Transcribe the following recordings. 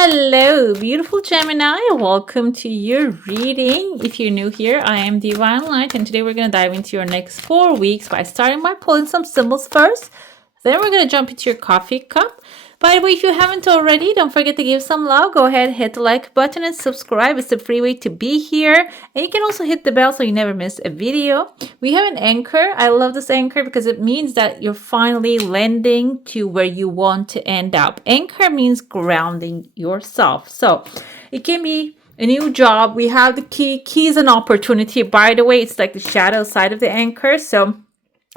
Hello, beautiful Gemini. Welcome to your reading. If you're new here, I am Divine Light, and today we're going to dive into your next 4 weeks by starting by pulling some symbols first. Then we're going to jump into your coffee cup. By the way, if you haven't already, don't forget to give some love. Go ahead, hit the like button and subscribe. It's a free way to be here. And you can also hit the bell so you never miss a video. We have an anchor. I love this anchor because it means that you're finally landing to where you want to end up. Anchor means grounding yourself. So it can be a new job. We have the key. Key is an opportunity. By the way, it's like the shadow side of the anchor. So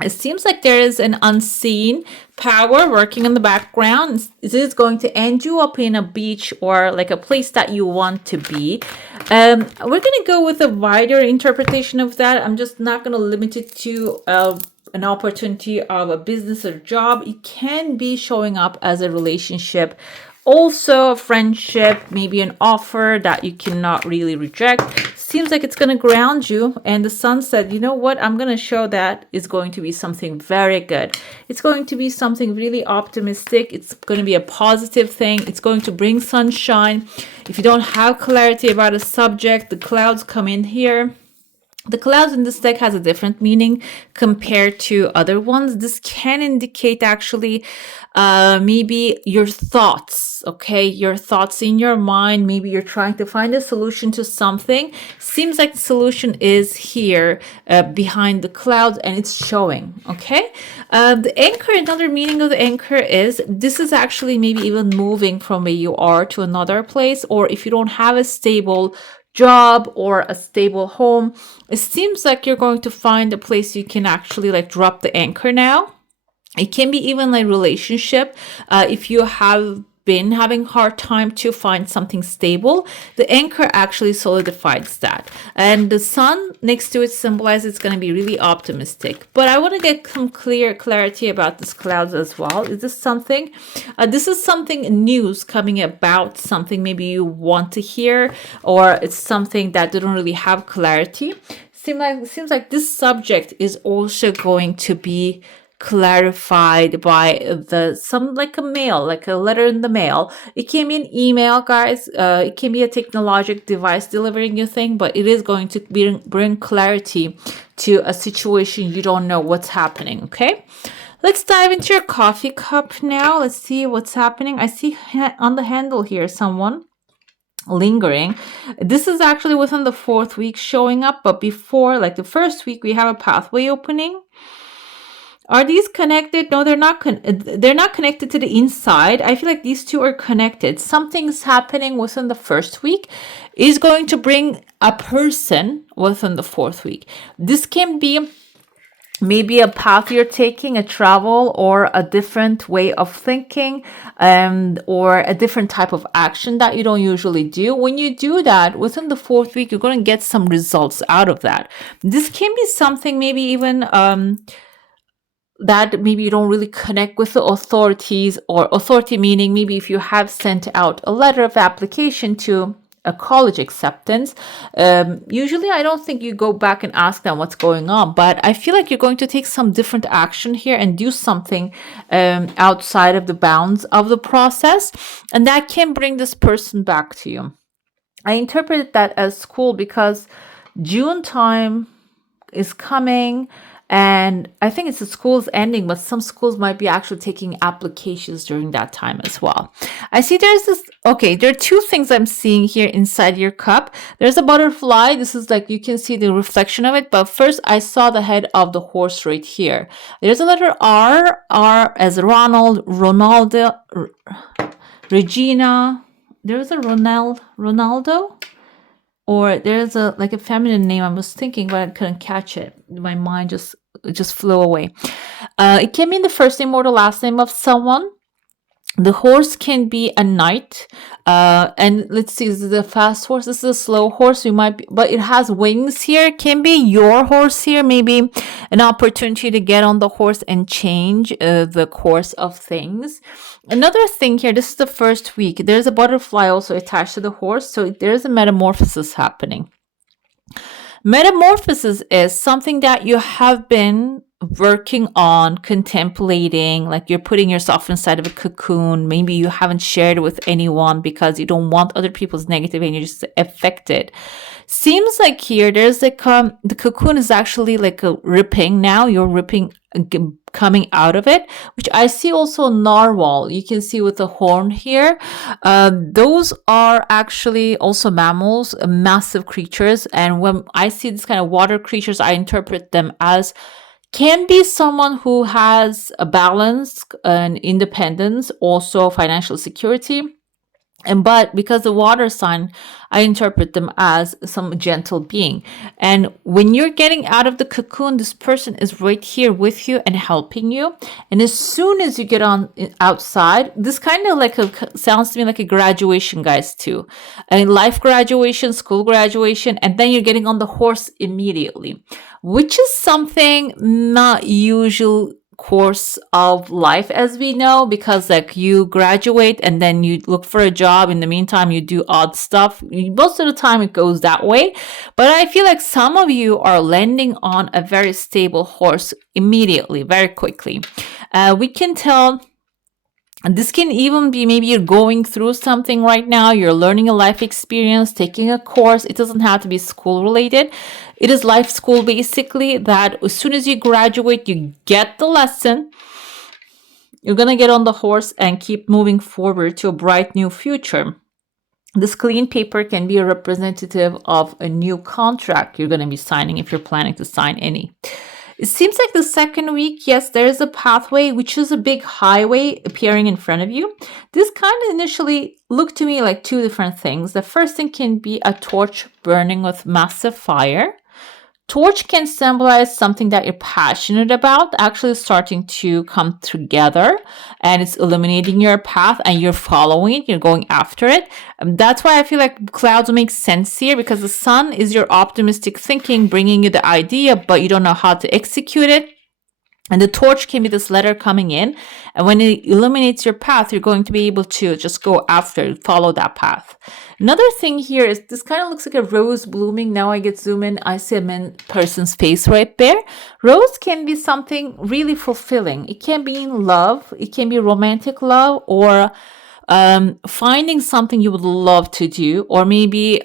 it seems like there is an unseen power working in the background. It is going to end you up in a beach or like a place that you want to be. We're going to go with a wider interpretation of that. I'm just not going to limit it to an opportunity of a business or job. It can be showing up as a relationship, also a friendship, maybe an offer that you cannot really reject. Seems like it's going to ground you, and the sun said, you know what, I'm going to show that is going to be something very good. It's going to be something really optimistic. It's going to be a positive thing. It's going to bring sunshine. If you don't have clarity about a subject, the clouds come in here. The clouds in this deck has a different meaning compared to other ones. This can indicate actually maybe your thoughts, okay? Your thoughts in your mind. Maybe you're trying to find a solution to something. Seems like the solution is here behind the clouds, and it's showing, okay? The anchor, another meaning of the anchor is this is actually maybe even moving from where you are to another place, or if you don't have a stable job or a stable home, it seems like you're going to find a place you can actually like drop the anchor now. It can be even like relationship. If you have been having hard time to find something stable, the anchor actually solidifies that, and the sun next to it symbolizes it's going to be really optimistic. But I want to get some clarity about this clouds as well. Is this something this is something news coming about, something maybe you want to hear, or it's something that didn't really have clarity. Seems like this subject is also going to be clarified by like a mail, like a letter in the mail. It can be an email, guys. It can be a technological device delivering you thing, but it is going to bring clarity to a situation you don't know what's happening. Okay, let's dive into your coffee cup now. Let's see what's happening. I see on the handle here someone lingering. This is actually within the 4th week showing up, but before, like the 1st week, we have a pathway opening. Are these connected? No, they're not. They're not connected to the inside. I feel like these two are connected. Something's happening within the 1st week is going to bring a person within the 4th week. This can be maybe a path you're taking, a travel, or a different way of thinking, or a different type of action that you don't usually do. When you do that within the 4th week, you're going to get some results out of that. This can be something maybe even that maybe you don't really connect with the authorities, or authority meaning maybe if you have sent out a letter of application to a college acceptance, usually I don't think you go back and ask them what's going on, but I feel like you're going to take some different action here and do something outside of the bounds of the process, and that can bring this person back to you. I interpreted that as school because June time is coming, and I think it's the school's ending, but some schools might be actually taking applications during that time as well. I see there's this, okay, there are 2 things I'm seeing here inside your cup. There's a butterfly. This is like, you can see the reflection of it. But first, I saw the head of the horse right here. There's a letter R, R as Ronald, Ronaldo, Regina. There's a Ronaldo. Or there's a like a feminine name I was thinking, but I couldn't catch it. My mind just flew away. It can mean the first name or the last name of someone. The horse can be a knight. And let's see, this is a fast horse. This is a slow horse. You might be, but it has wings here. It can be your horse here. Maybe an opportunity to get on the horse and change the course of things. Another thing here, this is the 1st week. There's a butterfly also attached to the horse. So there's a metamorphosis happening. Metamorphosis is something that you have been working on contemplating, like you're putting yourself inside of a cocoon. Maybe you haven't shared it with anyone because you don't want other people's negative energy to affect it. Seems like here there's like the cocoon is actually like a ripping now. You're ripping, coming out of it, which I see also narwhal. You can see with the horn here. Those are actually also mammals, massive creatures. And when I see this kind of water creatures, I interpret them as can be someone who has a balance and independence, also financial security. And but because the water sign, I interpret them as some gentle being. And when you're getting out of the cocoon, this person is right here with you and helping you. And as soon as you get on outside, this kind of like sounds to me like a graduation, guys, too. A life graduation, school graduation, and then you're getting on the horse immediately, which is something not usual course of life as we know, because like you graduate and then you look for a job. In the meantime, you do odd stuff. Most of the time it goes that way. But I feel like some of you are landing on a very stable horse immediately, very quickly. We can tell. And this can even be maybe you're going through something right now, you're learning a life experience, taking a course. It doesn't have to be school related. It is life school basically, that as soon as you graduate, you get the lesson. You're going to get on the horse and keep moving forward to a bright new future. This clean paper can be a representative of a new contract you're going to be signing if you're planning to sign any. It seems like the second week, yes, there is a pathway, which is a big highway appearing in front of you. This kind of initially looked to me like two different things. The first thing can be a torch burning with massive fire. Torch can symbolize something that you're passionate about, actually starting to come together, and it's illuminating your path and you're following it, you're going after it. That's why I feel like clouds make sense here, because the sun is your optimistic thinking, bringing you the idea, but you don't know how to execute it. And the torch can be this letter coming in. And when it illuminates your path, you're going to be able to just go after, follow that path. Another thing here is this kind of looks like a rose blooming. Now I get zoom in. I see a person's face right there. Rose can be something really fulfilling. It can be in love. It can be romantic love, or finding something you would love to do, or maybe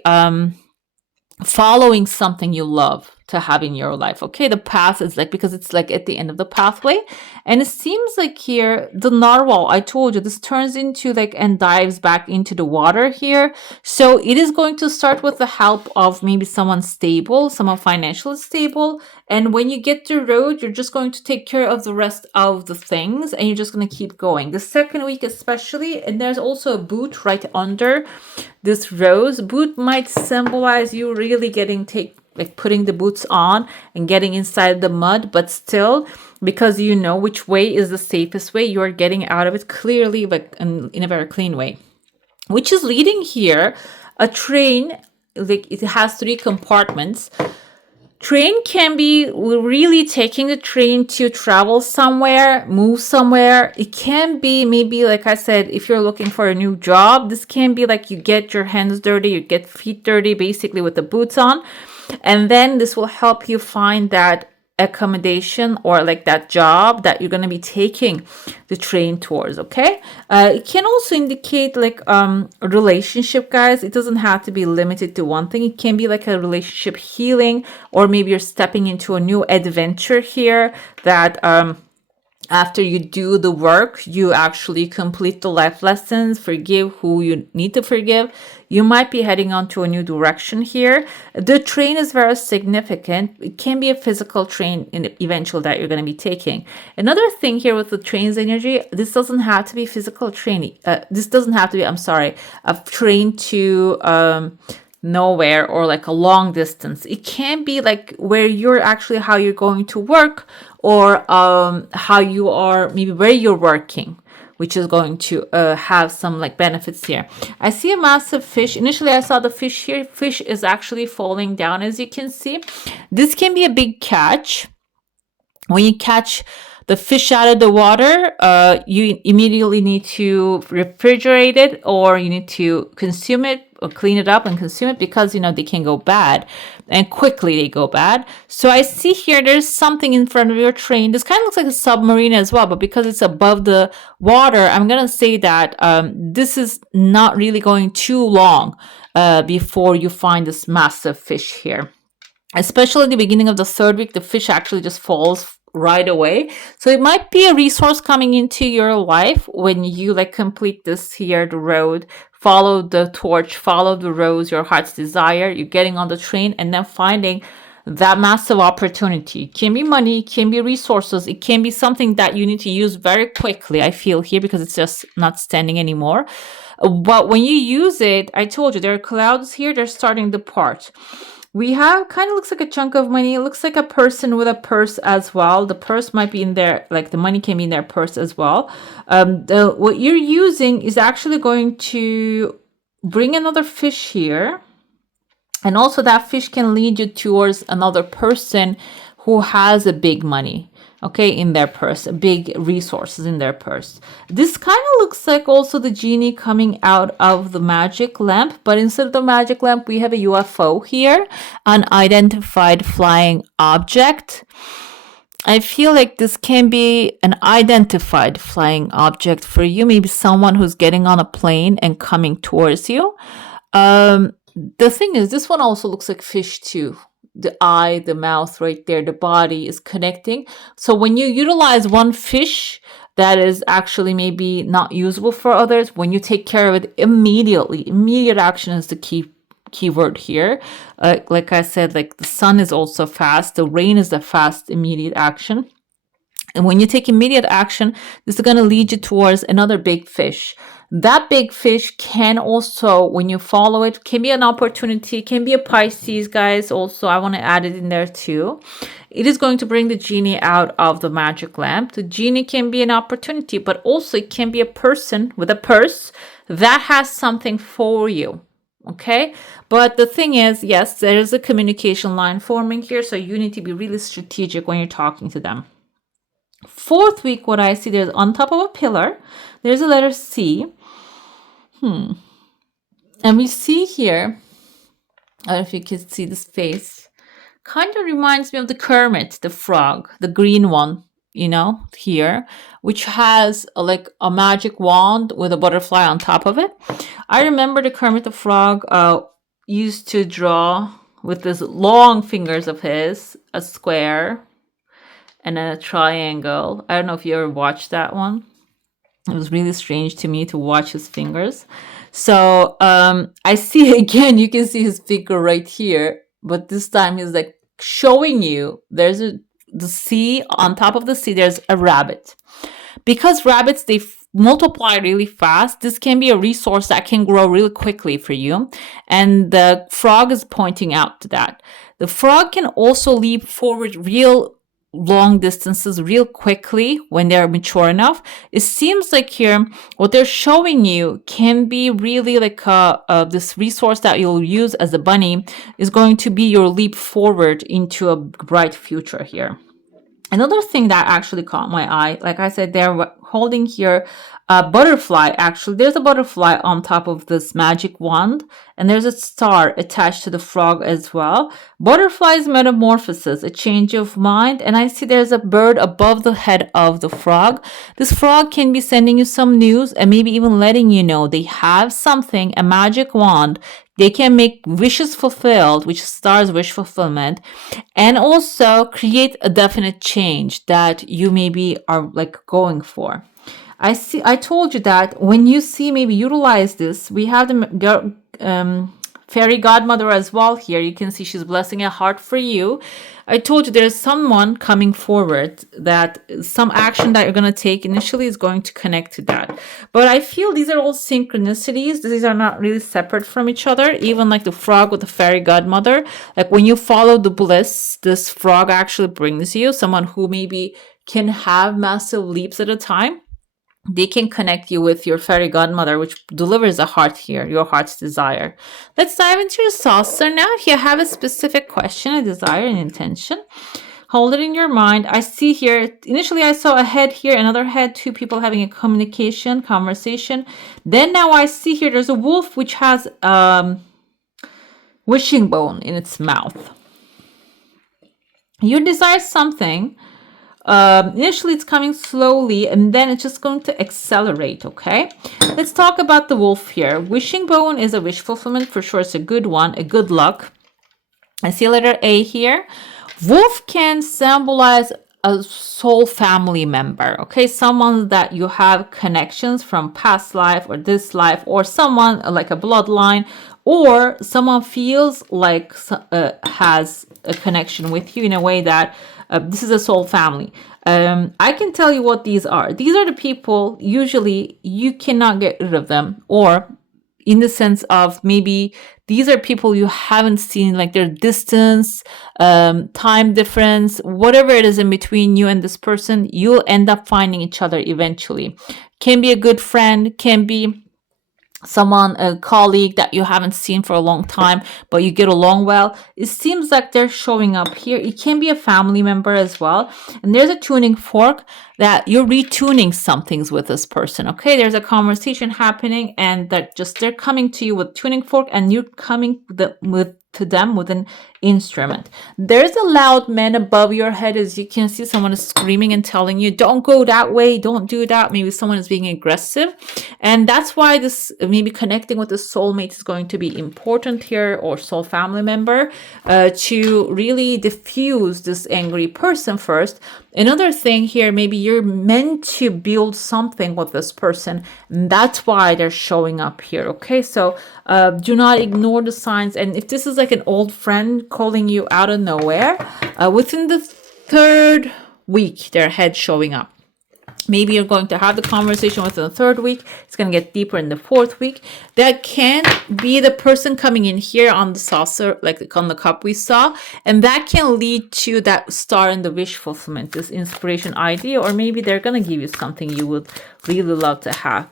following something you love to have in your life. Okay, the path is like, because it's like at the end of the pathway, and it seems like here the narwhal, I told you, this turns into like and dives back into the water here. So it is going to start with the help of maybe someone stable, someone financially stable, and when you get the road, you're just going to take care of the rest of the things, and you're just going to keep going. The second week especially, and there's also a boot right under this rose. Boot might symbolize you really getting like putting the boots on and getting inside the mud, but still, because you know which way is the safest way, you're getting out of it clearly, but in a very clean way. Which is leading here a train, like it has 3 compartments. Train can be really taking the train to travel somewhere, move somewhere. It can be maybe, like I said, if you're looking for a new job, this can be like you get your hands dirty, you get feet dirty, basically with the boots on. And then this will help you find that accommodation or like that job that you're going to be taking the train towards. Okay, it can also indicate like a relationship, guys. It doesn't have to be limited to one thing. It can be like a relationship healing, or maybe you're stepping into a new adventure here that after you do the work, you actually complete the life lessons, forgive who you need to forgive. You might be heading on to a new direction here. The train is very significant. It can be a physical train in the eventual that you're going to be taking. Another thing here with the train's energy, this doesn't have to be physical training. This doesn't have to be, a train to nowhere or like a long distance. It can be like where you're actually, how you're going to work, or how you are, maybe where you're working, which is going to have some like benefits here. I see a massive fish. Initially, I saw the fish here. Fish is actually falling down, as you can see. This can be a big catch. When you catch the fish out of the water, you immediately need to refrigerate it, or you need to consume it or clean it up and consume it, because they can go bad, and quickly they go bad. So I see here there's something in front of your train. This kind of looks like a submarine as well, but because it's above the water, I'm gonna say that this is not really going too long before you find this massive fish here. Especially at the beginning of the third week, the fish actually just falls right away. So it might be a resource coming into your life when you complete this here, the road, follow the torch, follow the rose, your heart's desire. You're getting on the train and then finding that massive opportunity. It can be money, it can be resources, it can be something that you need to use very quickly, I feel here, because it's just not standing anymore. But when you use it, I told you there are clouds here, they're starting to part. We have kind of looks like a chunk of money. It looks like a person with a purse as well. The purse might be in there, the money can be in their purse as well. What you're using is actually going to bring another fish here. And also that fish can lead you towards another person who has a big money, okay, in their purse, big resources in their purse. This kind of looks like also the genie coming out of the magic lamp, but instead of the magic lamp, we have a UFO here, unidentified flying object. I feel like this can be an identified flying object for you, maybe someone who's getting on a plane and coming towards you. The thing is, this one also looks like fish too. The eye, the mouth right there, the body is connecting. So when you utilize one fish that is actually maybe not usable for others, when you take care of it immediately, immediate action is the keyword here. Like I said, the sun is also fast. The rain is the fast, immediate action. And when you take immediate action, this is going to lead you towards another big fish. That big fish can also, when you follow it, can be an opportunity, can be a Pisces, guys. Also, I want to add it in there too. It is going to bring the genie out of the magic lamp. The genie can be an opportunity, but also it can be a person with a purse that has something for you. Okay, but the thing is, yes, there is a communication line forming here, so you need to be really strategic when you're talking to them. Fourth week, what I see, there's on top of a pillar, there's a letter C. And we see here, I don't know if you can see this face, kind of reminds me of the Kermit, the frog, the green one, here, which has a magic wand with a butterfly on top of it. I remember the Kermit the Frog used to draw with these long fingers of his, a square and a triangle. I don't know if you ever watched that one. It was really strange to me to watch his fingers. So I see again, you can see his finger right here, but this time he's showing you there's the sea, on top of the sea, there's a rabbit. Because rabbits, they multiply really fast, this can be a resource that can grow really quickly for you. And the frog is pointing out to that. The frog can also leap forward real long distances real quickly when they're mature enough. It seems like here what they're showing you can be really this resource that you'll use as a bunny is going to be your leap forward into a bright future here. Another thing that actually caught my eye, like I said, they're holding here a butterfly. Actually, there's a butterfly on top of this magic wand, and there's a star attached to the frog as well. Butterflies metamorphosis, a change of mind, and I see there's a bird above the head of the frog. This frog can be sending you some news and maybe even letting you know they have something, a magic wand. They can make wishes fulfilled, which stars wish fulfillment, and also create a definite change that you maybe are going for. I told you that when you see, maybe utilize this. We have the fairy godmother as well here. You can see she's blessing a heart for you. I told you there's someone coming forward that some action that you're going to take initially is going to connect to that. But I feel these are all synchronicities. These are not really separate from each other. Even the frog with the fairy godmother. When you follow the bliss, this frog actually brings you someone who maybe can have massive leaps at a time. They can connect you with your fairy godmother, which delivers a heart here, your heart's desire. Let's dive into your saucer now. If you have a specific question, a desire, an intention, Hold it in your mind. I see here, initially I saw a head here, another head, two people having a conversation. Then now I see here there's a wolf which has wishing bone in its mouth. You desire something. Initially it's coming slowly and then it's just going to accelerate. Okay, let's talk about the wolf here. Wishing bone is a wish fulfillment for sure. It's a good one, a good luck. I see letter A here. Wolf can symbolize a soul family member, okay? Someone that you have connections from past life or this life, or someone like a bloodline, or someone feels like has a connection with you in a way that this is a soul family. I can tell you what these are. These are the people, usually you cannot get rid of them, or in the sense of maybe these are people you haven't seen, like their distance, time difference, whatever it is in between you and this person, you'll end up finding each other eventually. Can be a good friend, can be someone, a colleague that you haven't seen for a long time, but you get along well. It seems like they're showing up here. It can be a family member as well. And there's a tuning fork that you're retuning some things with this person. Okay, there's a conversation happening and they're coming to you with tuning fork and you're coming to them with an instrument. There's a loud man above your head. As you can see, someone is screaming and telling you, don't go that way, don't do that. Maybe someone is being aggressive. And that's why this maybe connecting with the soulmate is going to be important here, or soul family member, to really diffuse this angry person first. Another thing here, maybe you're meant to build something with this person. And that's why they're showing up here. Okay, so do not ignore the signs. And if this is like an old friend calling you out of nowhere, within the 3rd week, their head showing up. Maybe you're going to have the conversation within the 3rd week. It's going to get deeper in the 4th week. That can be the person coming in here on the saucer, like on the cup we saw. And that can lead to that star in the wish fulfillment, this inspiration idea, or maybe they're going to give you something you would really love to have.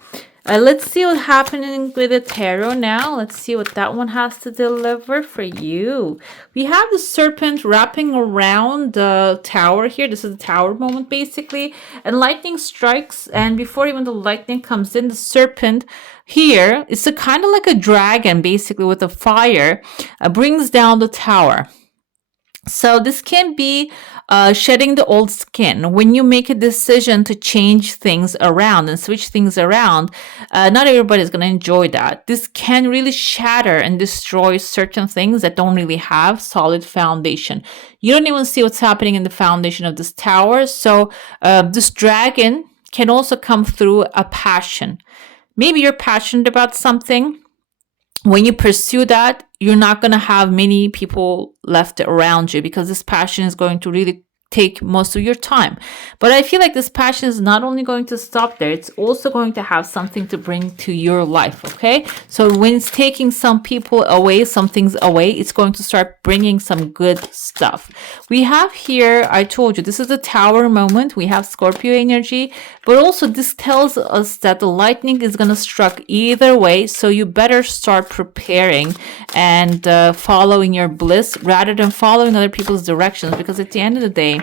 Let's see what's happening with the tarot now. Let's see what that one has to deliver for you. We have the serpent wrapping around the tower here. This is the tower moment, basically. And lightning strikes. And before even the lightning comes in, the serpent here, it's a kind of like a dragon, basically, with a fire, brings down the tower. So this can be shedding the old skin. When you make a decision to change things around and switch things around, not everybody is going to enjoy that. This can really shatter and destroy certain things that don't really have solid foundation. You don't even see what's happening in the foundation of this tower. So this dragon can also come through a passion. Maybe you're passionate about something. When you pursue that, you're not going to have many people left around you, because this passion is going to really take most of your time. But I feel like this passion is not only going to stop there, it's also going to have something to bring to your life, okay? So when it's taking some people away, some things away, it's going to start bringing some good stuff. We have here, I told you, this is a tower moment. We have Scorpio energy, but also this tells us that the lightning is going to strike either way. So you better start preparing and following your bliss rather than following other people's directions, because at the end of the day,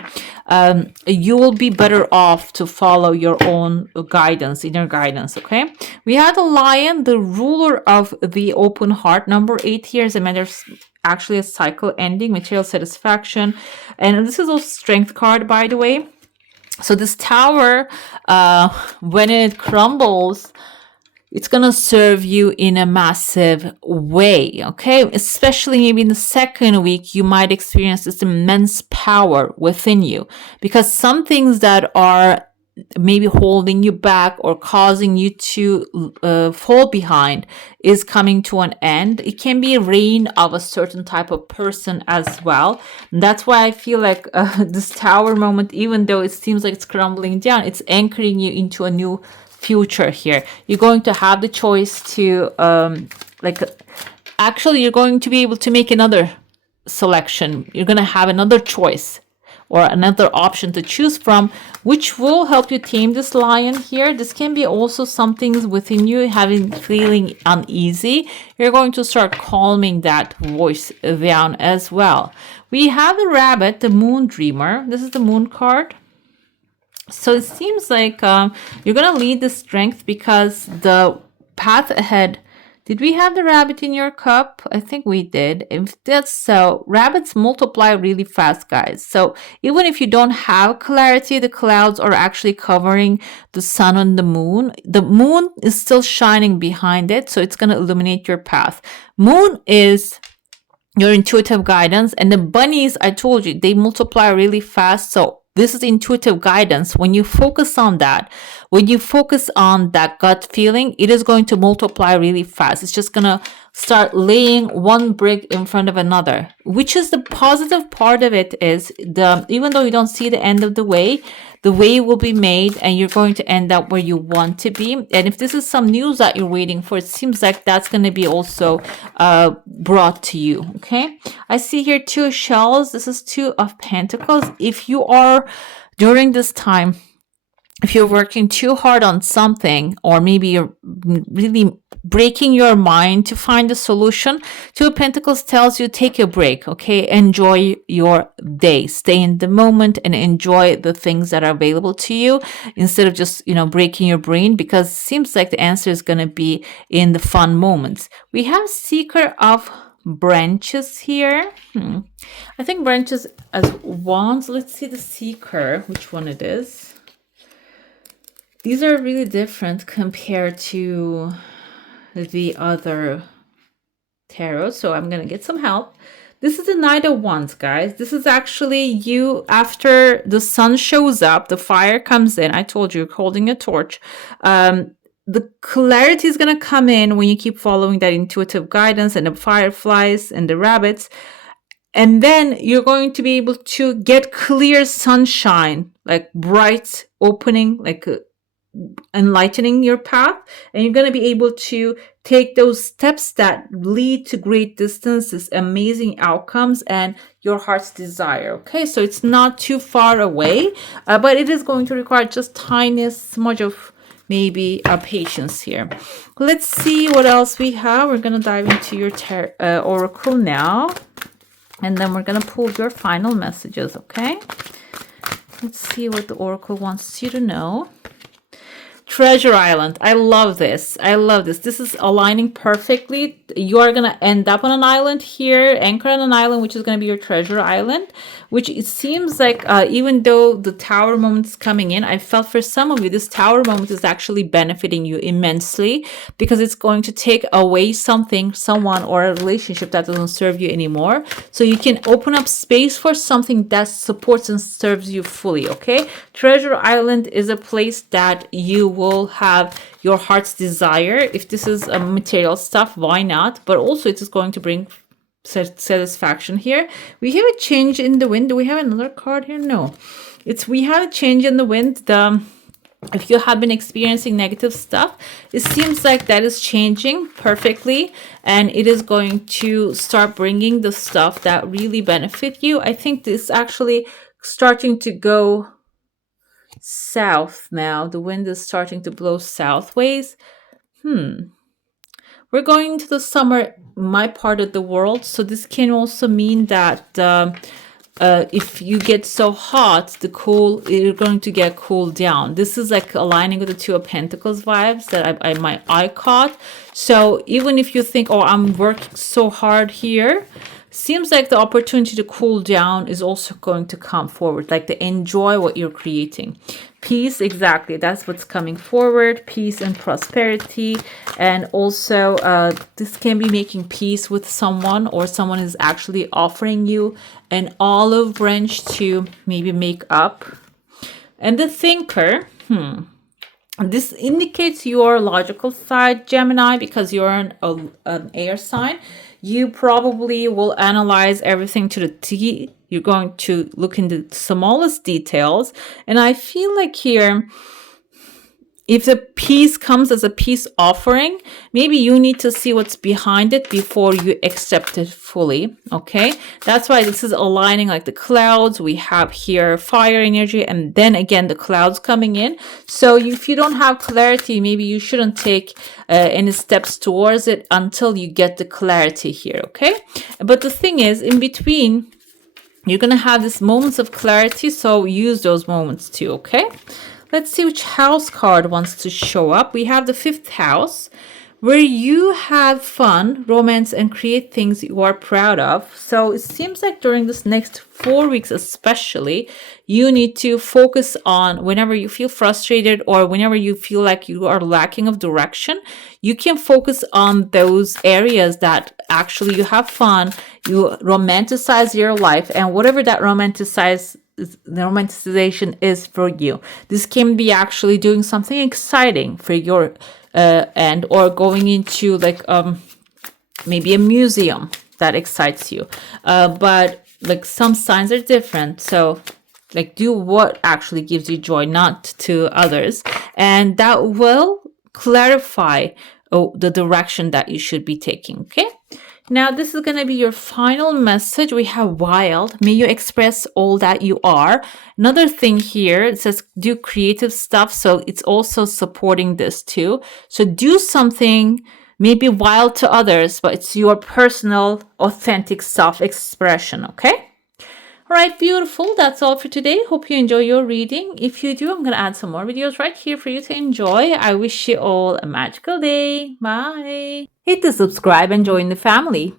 you will be better off to follow your own guidance, inner guidance. Okay, we had the lion, the ruler of the open heart. Number 8 here is a matter of actually a cycle ending, material satisfaction, and this is a strength card, by the way. So this tower, when it crumbles, it's going to serve you in a massive way, okay? Especially maybe in the 2nd week, you might experience this immense power within you, because some things that are maybe holding you back or causing you to fall behind is coming to an end. It can be a reign of a certain type of person as well. And that's why I feel like this tower moment, even though it seems like it's crumbling down, it's anchoring you into a new future here. You're going to have the choice to actually you're going to be able to make another selection. You're going to have another choice, or another option to choose from, which will help you tame this lion here. This can be also some things within you feeling uneasy. You're going to start calming that voice down as well. We have the rabbit, the moon dreamer. This is the moon card. So it seems like you're going to lead the strength because the path ahead. Did we have the rabbit in your cup? I think we did. If that's so, rabbits multiply really fast, guys. So even if you don't have clarity, the clouds are actually covering the sun and the moon. The moon is still shining behind it, so it's going to illuminate your path. Moon is your intuitive guidance, and the bunnies, I told you, they multiply really fast. So this is intuitive guidance. When you focus on that, when you focus on that gut feeling, it is going to multiply really fast. It's just going to start laying one brick in front of another, which is the positive part of it is even though you don't see the end of the way will be made and you're going to end up where you want to be. And if this is some news that you're waiting for, it seems like that's going to be also brought to you. Okay. I see here 2 shells. This is 2 of Pentacles. If you are during this time, if you're working too hard on something, or maybe you're really breaking your mind to find a solution, 2 of Pentacles tells you take a break, okay? Enjoy your day. Stay in the moment and enjoy the things that are available to you instead of just, breaking your brain, because it seems like the answer is going to be in the fun moments. We have Seeker of Branches here. I think branches as wands. Let's see the Seeker, which one it is. These are really different compared to the other tarot, so I'm going to get some help. This is the Knight of Wands, guys. This is actually you after the sun shows up, the fire comes in. I told you, you're holding a torch. The clarity is going to come in when you keep following that intuitive guidance and the fireflies and the rabbits. And then you're going to be able to get clear sunshine, like bright opening, like enlightening your path, and you're going to be able to take those steps that lead to great distances, amazing outcomes, and your heart's desire. Okay, so it's not too far away, but it is going to require just tiniest smudge of maybe patience here. Let's see what else we have. We're going to dive into your oracle now, and then we're going to pull your final messages. Okay, let's see what the oracle wants you to know. Treasure Island. I love this. I love this. This is aligning perfectly. You are going to end up on an island here, anchor on an island, which is going to be your treasure island, which it seems like even though the tower moment is coming in, I felt for some of you, this tower moment is actually benefiting you immensely because it's going to take away something, someone, or a relationship that doesn't serve you anymore. So you can open up space for something that supports and serves you fully, okay? Treasure Island is a place that you will have your heart's desire. If this is a material stuff, why not? But also it is going to bring satisfaction here. We have a change in the wind. Do we have another card here? No. We have a change in the wind. If you have been experiencing negative stuff, it seems like that is changing perfectly, and it is going to start bringing the stuff that really benefit you. I think this actually starting to go south now. The wind is starting to blow southways. We're going into the summer, my part of the world, so this can also mean that if you get so hot, you're going to get cooled down. This is like aligning with the 2 of Pentacles vibes that my eye caught. So even if you think, oh, I'm working so hard here, seems like the opportunity to cool down is also going to come forward, like to enjoy what you're creating. Peace, exactly. That's what's coming forward. Peace and prosperity. And also this can be making peace with someone, or someone is actually offering you an olive branch to maybe make up. And the Thinker, this indicates your logical side, Gemini, because you're an air sign. You probably will analyze everything to the T. You're going to look into the smallest details. And I feel like here, if the peace comes as a peace offering, maybe you need to see what's behind it before you accept it fully. Okay, that's why this is aligning like the clouds. We have here fire energy, and then again the clouds coming in. So if you don't have clarity, maybe you shouldn't take any steps towards it until you get the clarity here. Okay, but the thing is, in between, you're gonna have these moments of clarity, so use those moments too. Okay, let's see which house card wants to show up. We have the 5th house, where you have fun, romance, and create things you are proud of. So it seems like during this next 4 weeks especially, you need to focus on whenever you feel frustrated or whenever you feel like you are lacking of direction, you can focus on those areas that actually you have fun, you romanticize your life, and whatever that romanticization is for you. This can be actually doing something exciting for your and or going into like maybe a museum that excites you, but like some signs are different, so like do what actually gives you joy, not to others, and that will clarify the direction that you should be taking. Okay, now this is going to be your final message. We have wild. May you express all that you are. Another thing here, it says do creative stuff. So it's also supporting this too. So do something maybe wild to others, but it's your personal, authentic self-expression. Okay? All right, beautiful. That's all for today. Hope you enjoy your reading. If you do, I'm going to add some more videos right here for you to enjoy. I wish you all a magical day. Bye. Hit the subscribe and join the family.